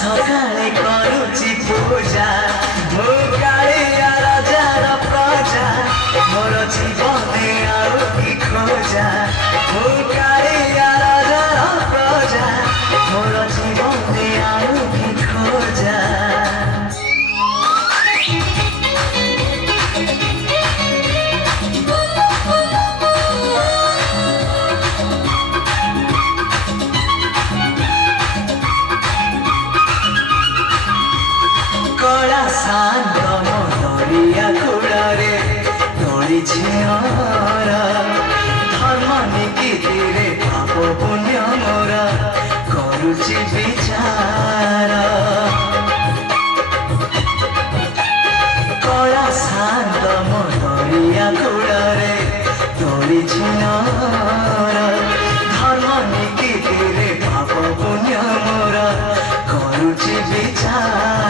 ସକାଳେ କରୁଛି ପୂଜା ମୁଁ କାଳିଆ ରାଜାର ପ୍ରଜା ମୋର ଜୀବନେ ଆଉ କି ଖୋଜା ମୁଁ କାଳିଆ ରାଜାର ପ୍ରଜା ମୋର ଜୀବନେ ଆଉ କି ଖୋଜା কলা শান্ত মরিয়া কুড়ারে দড়ি ঝিয়রা ধর্ম নিকিতিরে পাপ পুণ্য মোরা করুছি বিচার কলা শান্ত মরিয়া কুড়ারে দড়ি ঝিয়রা ধর্ম নিকিতিরে পাপ পুণ্য মোরা করুছি বিচার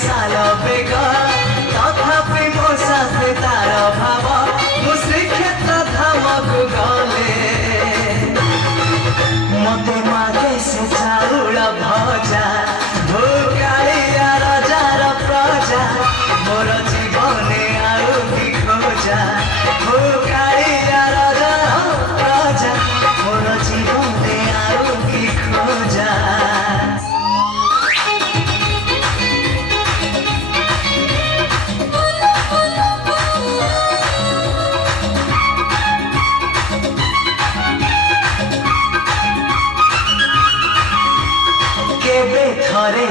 সাল বেগ তথাপি ମୋ ସାଥେ ତାର ଭାବ ମୁଁ ଶ୍ରୀକ୍ଷେତ୍ର ଧାମକୁ ଗଲେ ମତେ ମାଗେ ସେ ଚାଉଳ ଭଜା ମୁଁ କାଳିଆ ରାଜାର ପ୍ରଜା ମୋର ଜୀବନେ ଆଉ କି ଖୋଜା ମୁଁ କାଳିଆ ରାଜାର ପ୍ରଜା ମୋର ଜୀବନେ ଆଉ କି ଖୋଜା ଥରେ